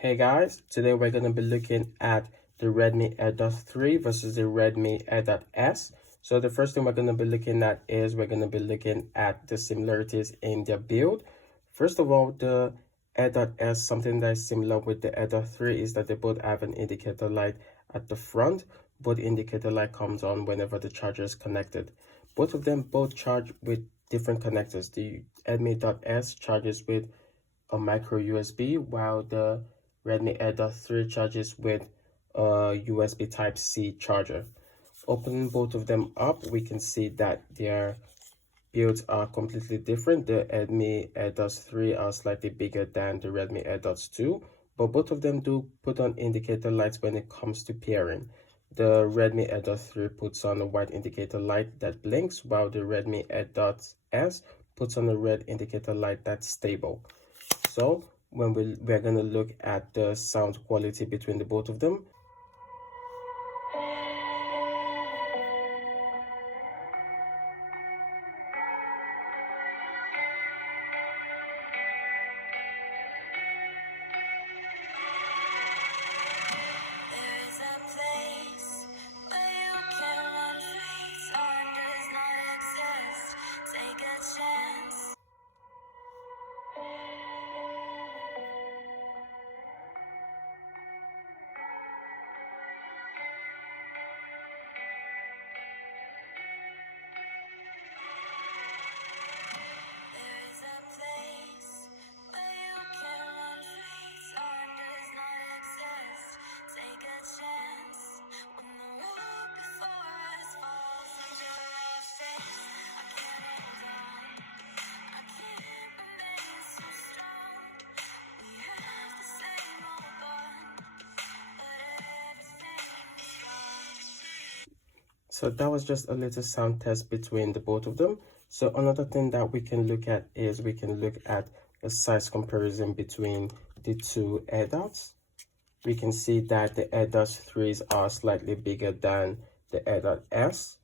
Hey guys, today we're going to be looking at the Redmi AirDots 3 versus the Redmi AirDots S. So the first thing we're going to be looking at is we're going to be looking at the similarities in their build. First of all, the AirDots S, something that is similar with the AirDots 3 is that they both have an indicator light at the front. Both indicator light comes on whenever the charger is connected. Both of them charge with different connectors. The Redmi AirDots S charges with a micro USB, while the Redmi AirDots 3 charges with a USB Type-C charger. Opening both of them up, we can see that their builds are completely different. The Redmi AirDots 3 are slightly bigger than the Redmi AirDots 2, but both of them do put on indicator lights when it comes to pairing. The Redmi AirDots 3 puts on a white indicator light that blinks, while the Redmi AirDots S puts on a red indicator light that's stable. So when we're going to look at the sound quality between the both of them. So that was just a little sound test between the both of them. So another thing that we can look at is we can look at a size comparison between the two AirDots. We can see that the AirDots 3s are slightly bigger than the AirDots S.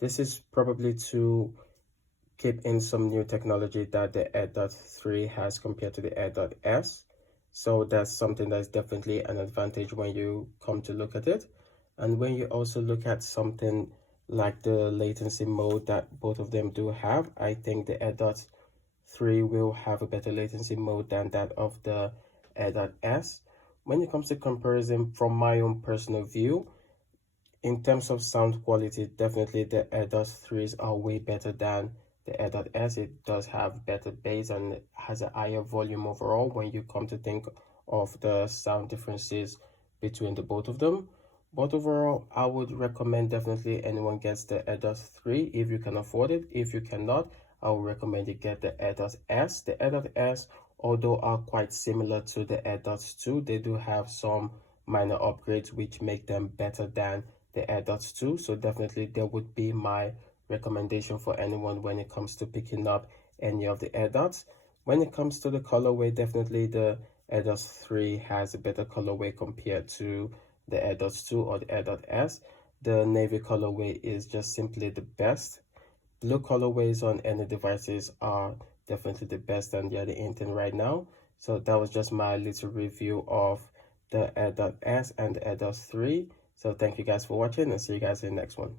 This is probably to keep in some new technology that the AirDots 3 has compared to the AirDots S. So that's something that's definitely an advantage when you come to look at it. And when you also look at something like the latency mode that both of them do have, I think the AirDots 3 will have a better latency mode than that of the AirDots S. When it comes to comparison, from my own personal view, in terms of sound quality, definitely the AirDots 3s are way better than the AirDots S. It does have better bass and it has a higher volume overall when you come to think of the sound differences between the both of them. But overall, I would recommend definitely anyone gets the AirDots 3 if you can afford it. If you cannot, I would recommend you get the AirDots S. The AirDots S, although are quite similar to the AirDots 2, they do have some minor upgrades which make them better than the AirDots 2. So definitely that would be my recommendation for anyone when it comes to picking up any of the AirDots. When it comes to the colorway, definitely the AirDots 3 has a better colorway compared to the AirDots 2 or the AirDots S. The navy colorway is just simply the best. Blue colorways on any devices are definitely the best, and they're the in thing right now. So that was just my little review of the AirDots S and the AirDots 3. So thank you guys for watching, and see you guys in the next one.